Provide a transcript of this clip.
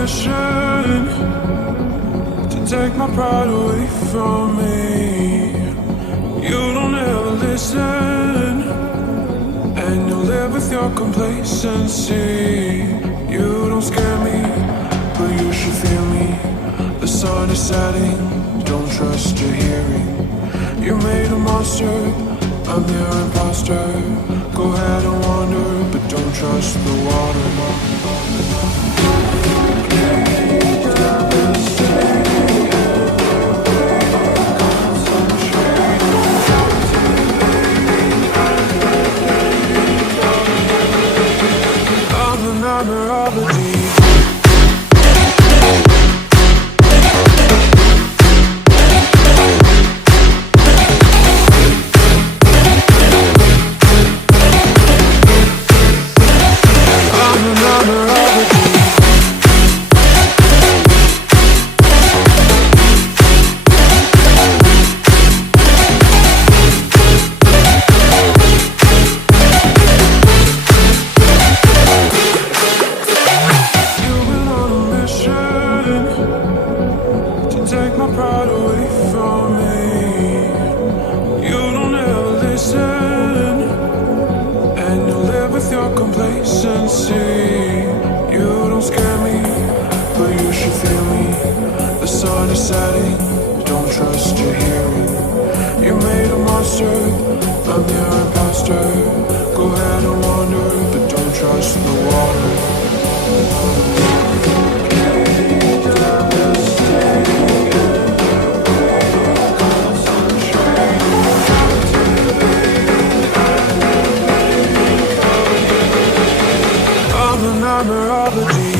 mission to take my pride away from me. You don't ever listen, and you live with your complacency. You don't scare me, but you should fear me. The sun is setting, don't trust your hearing. You made a monster, I'm your imposter. Go ahead and wander, but don't trust the water. I'm the nightmare of the deep. Take my pride away from me. You don't ever listen, and you live with your complacency. You don't scare me, but you should fear me. The sun is setting, don't trust your hearing. You made a monster, I'm your imposter. Go ahead and wander, but don't trust the water. Nightmare of the deep.